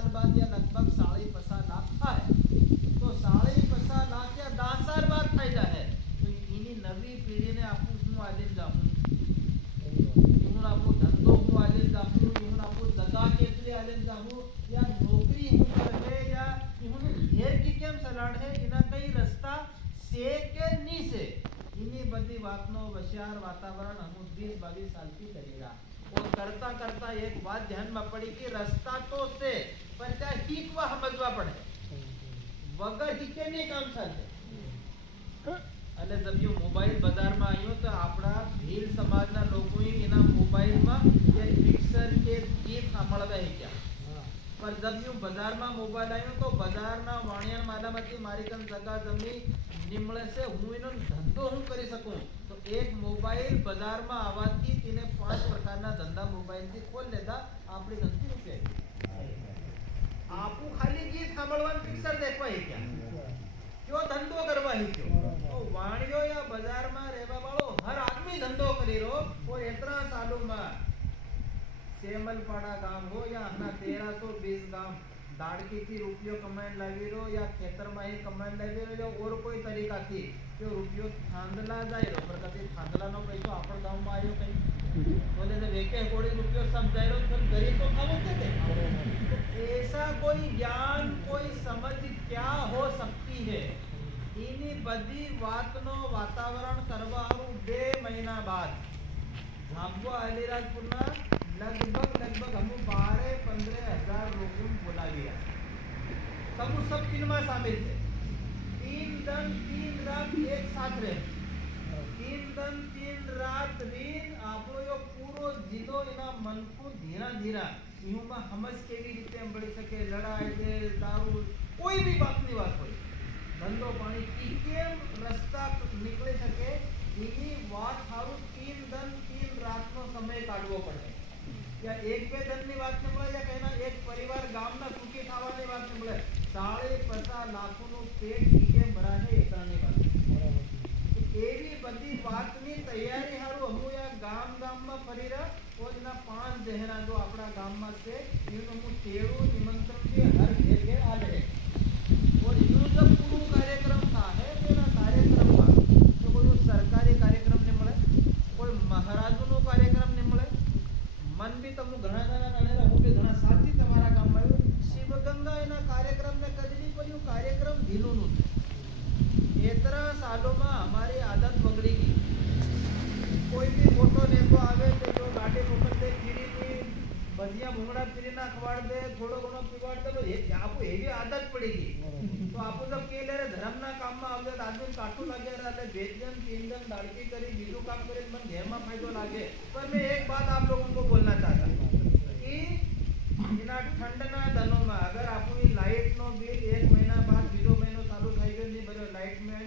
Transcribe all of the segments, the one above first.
साल बाद या लगभग 5.5 लाख થાય તો 5.5 લાખ या 10 साल बाद થઈ જાય તો એની નવી પેઢીને આપું હું આજે જાઉં હું આપું ધંધો હું આજે જાઉં હું આપું જગા કેટલી આજે જાઉં या नौकरी હું કરે या હું ઘેર की કેમ સલાડ है એના કઈ રસ્તા છે કે ની છે એની બધી વાતનો વશિયાર વાતાવરણ हम 20-22 सालથી કરેલા और करता करता एक बात ध्यान में पड़ी कि रास्ता तो से पर त्या हीकवा समझवा पड़े वगर हीके नहीं काम चाले એટલે जब यो मोबाइल बाजार में आयो तो આપણા ભીલ સમાજના લોકોએ એના મોબાઈલમાં એક પિક્ચર કે ગીત સાંભળવા ગયા पर जब यूं बाजार में मोबाइल आयो तो बाजार ना वाणियान मालामती मारी कन जगह जमी निमळे से हूँ इनो धंधो हूँ करी सकूं तो एक मोबाइल बाजार में आवाती तीने 5 प्रकारना धंधा मोबाइल थी खोल लेता आपली गंती रुपये आपू खाली गीत सांभळवान पिक्चर देखवा ही क्या क्यों धंधो करवा ही क्यों तो वाणियो या बाजार में रहवा वाळो हर आदमी धंधो करी रो और एतरा सालों में सेमलपाड़ा गांव हो या अपना 1320 गांव दाड़की थी रुपयो कमाइन लावी रो या खेतर में ही कमाइन लावी रो या और कोई तरीका थी जो रुपयो थांदला जाय रो पर कभी थांदला नो पैसो आपन गांव में आयो कई बोले तो वेके कोड़ी रुपयो सब जाय रो पर गरीब तो खावो थे तो ऐसा कोई ज्ञान कोई समझ क्या हो सकती है इनी बधी वातनो वातावरण करवा हारू 2 महीना बाद झाबुआ अलीराजपुरना लगभग हम 12-15 हजार लोगों बोला गया तब वो सब फिल्म शामिल थे 3 दिन 3 रात एक साथ रहे 3 दिन 3 रात रीन आपनो यो पूरो जिलो एना मन को धीरा धीरा यूं में समझ केवी रीते बड़ी सके लड़ाई दे दारू कोई भी बात नहीं बात होई धंधो पानी की केम रास्ता निकले सके एनी बात हारू 3 दिन 3 रात नो समय काढવો પડે या 1-2 दिन ની વાત ન મળે या કહેના એક પરિવાર ગામના સુખી થવાની વાત ન મળે 50 લાખનું પેટ ટીકે ભરાને એકરાની વાત બરાબર એવી બધી વાતની તૈયારી હારું હમુ या ગામમાં ફરી રહ્યા और એના 5 જહેના જો આપણા ગામમાં છે એનું હું તેડું નિમંત્રણ કે હર ઘેર ઘેર આલે और यूं जब पूरा कार्यक्रम था है तेना कार्यक्रमમાં तो कोई सरकारी कार्यक्रम नहीं મળે कोई महाराजનો कार्यक्रम नहीं મળે मन भी तमु घणा जना नाणेरा હું भी ઘણા સાથી તમારા ગામમાં આવ્યો શિવગંગા એના કાર્યક્રમને કદી પર યો કાર્યક્રમ ઢીલું નહોતું એતરા સાલોમાં અમારી આદત બગડી ગઈ કોઈ भी મોટો નેતો આવે તો જો ગાડી મોકલ દે કીડીની ભજીયા ભૂંગળા પીરીના ખવાડ દે થોડો ઘણો પીવાડ દે તો આપો એવી આદત પડી ગઈ તો આપો જબ કે લેરે ધર્મના કામમાં આવજે તો આદમી કાટું લાગે એટલે 2 दिन 3 दिन દાડકી કરી બીજું કામ કરીને મને ઘેરમાં ફાયદો લાગે पर मैं एक बात आप लोगों को बोलना चाहता कि इना ठंडना दिनों में अगर आपकी लाइट नो बिल 1 महीना बाद बीजो महीनो चालू થઈ ગયો નહીં ભર્યો લાइट में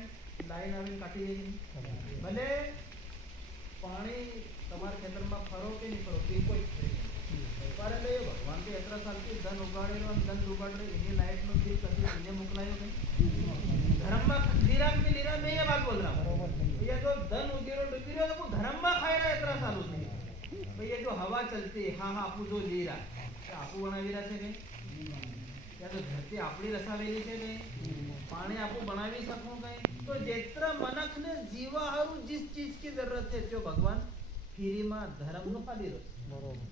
लाइन आવીને કાટી ગઈ ભલે પાણી તમારા ખેતરમાં ફરો કે નહીં ફરો તે કોઈ पर ले भगवान के इतना साल की धन उगाड़े रो धन उगाड़े इन्हीं लाइट नो बिल कभी इन्हें मोकलायो नहीं धर्म में खंडीरा में ये बात बोल रहा हूं ये जो धन उगिरो डुगिरो तो धर्म में खाई रहा इतना साल से भाई ये जो हवा चलती हां हां आपू जो ली रहा आपू बनावी रहा है कहीं या तो धरती आपली रसावेली है कहीं पानी आपू बनावी सकूं कहीं तो जेत्रा मनख ने जीवा हारू जिस चीज की जरूरत है जो भगवान फ्री में धर्म नो खाली रो बरोबर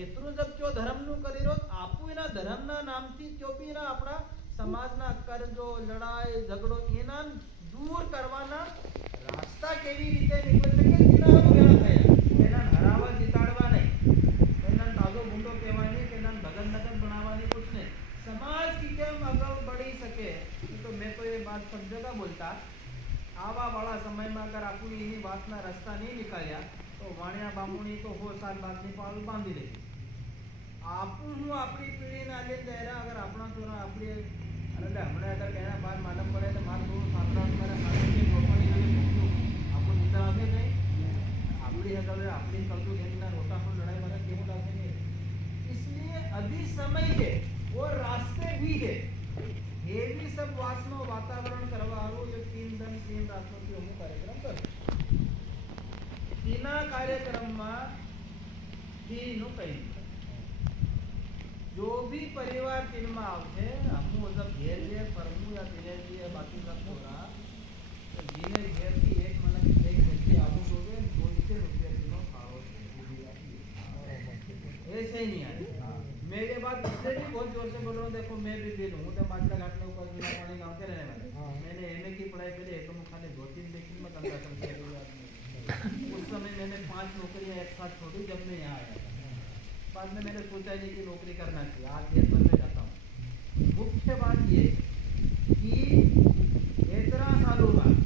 એટલું જબ જો ધર્મનું કરી રહ્યો આપું એના ધર્મના નામથી જો બી એના આપણા સમાજના કરજો લડાઈ ઝઘડો એના દૂર કરવાના રાસ્તા કેવી રીતે નીકળી શકે તેના વેળા થયા એના હરાવા જીતાડવા નહીં એના તાજો ગુંડો કહેવાય નહીં તેના ભગન નગન બનાવવાની कुछ नहीं समाज की કેમ આગળ बढ़ी सके तो मैं तो ये बात सब जगह बोलता आवा वाला समय में अगर आपू एनी बातना रास्ता नहीं निकाल्या तो वाणिया बामुनी तो हो साल बाद ની પાલ બાંધી લે आपू હું આપણી પીઢીને આજે દહેરા અગર આપણા છોરા આપણી અરે હમણે અગર કહેના બાર માલમ પડે તો માર થોડું સાતરા કરે સાતની પ્રોપર્ટી જોડે આપો નિંદા આવે નહીં આપણી અગર આપણી કરતું ઘેરીના રોટા પર લડાઈ મારે કેવું લાગે નહીં इसलिए अभी समय है और रास्ते भी है ये भी सब वासनो वातावरण करवा हारू ये 3 दिन 3 रातનો થી હું કાર્યક્રમ કરું तीना कार्यक्रम में થી નું કઈ जो भी परिवार तीन में आवते हमू जब घेर जे फरमू या धीरे धीरे बाकी सब पूरा तो जीने घेर की एक मन की एक व्यक्ति आबू हो गए 200 रुपया किलो खाओ ऐसे ही नहीं आए मेरे बाद इसलिए भी बहुत जोर से बोल रहा हूँ देखो मैं भी बिल हूँ तो माजला घाट में ऊपर बिना पानी गाँव के रहने वाले मैंने एमए की पढ़ाई पहले एक खाली 2-3 लेकिन मैं धंधा करके उस समय मैंने 5 नौकरियां एक साथ छोड़ी जब मैं यहाँ आया बाद में मैंने सोचा नहीं कि नौकरी करना चाहिए आज देश भर में जाता हूँ मुख्य बात ये कि 13 सालों बाद